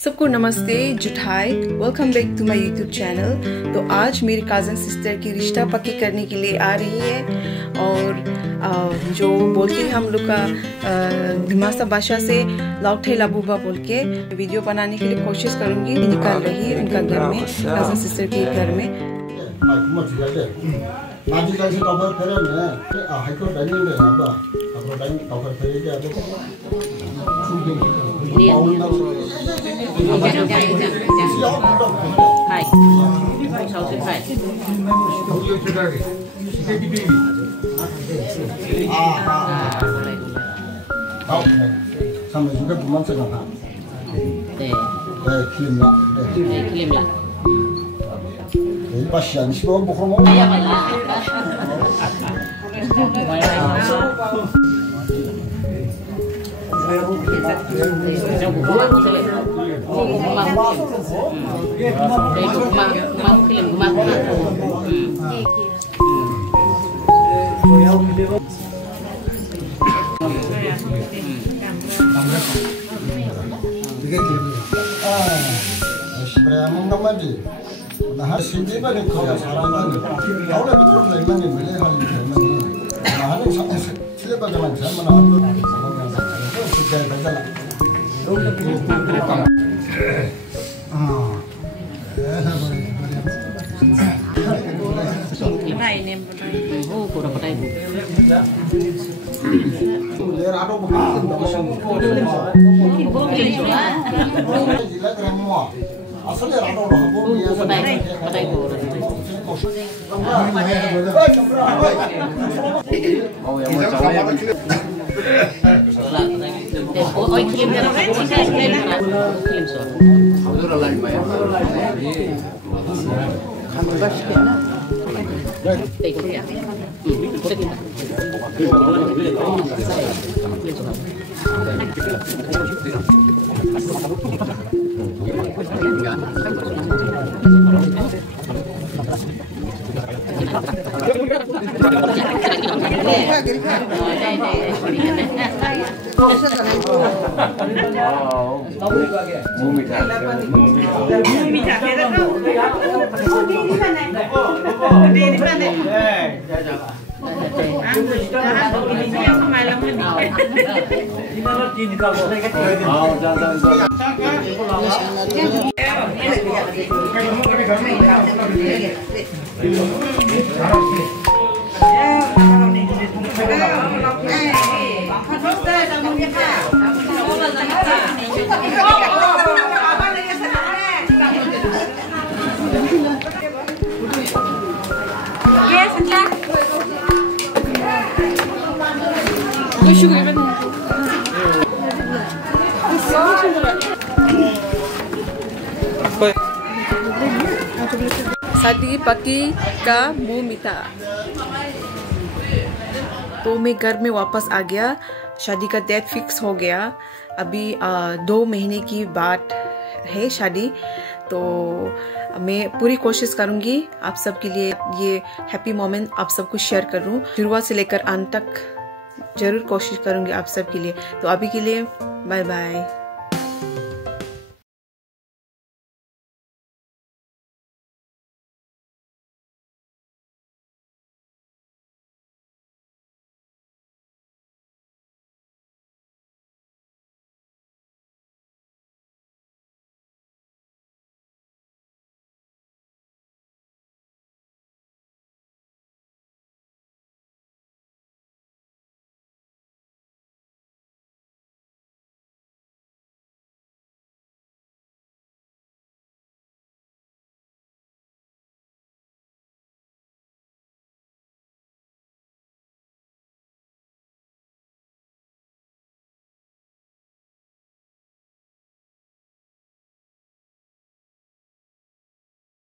सबको नमस्ते जुठाई, welcome back to my YouTube channel. तो आज मेरी कज़न सिस्टर की रिश्ता पक्की करने के लिए आ रही है और जो बोलते हैं हम लोग का दिमासा भाषा से लौटे लाबूबा बोल के वीडियो बनाने के लिए कोशिश करूंगी। निकाल रही है उनका घर में, कज़न सिस्टर के घर में। Sampai juga bulan setengah. Kirim lah. Kirim lah. Ini pasien sih bawa buku mau. Nah, sini pada kerja sarangan. Kau dah betul lagi ni boleh hal ini. Nah, ini sampai sini pada macam mana tu? Sudah dah lah. Oh, kurang pakai. Dia ada bukan asal ada orang pun dia pakai gol. Oh yang macam ni. Oh kirim dia kirim so. Betul lah ni bayar. Kamu basket na. Tengok dia. Kita kita. शादी पक्की का मुंह मीठा। तो मैं घर में वापस आ गया। शादी का डेट फिक्स हो गया। अभी 2 महीने की बात है शादी। तो मैं पूरी कोशिश करूंगी आप सबके लिए ये हैप्पी मोमेंट आप सबको शेयर करूं। शुरुआत से लेकर अंत तक जरूर कोशिश करूंगी आप सबके लिए। तो अभी के लिए बाय बाय।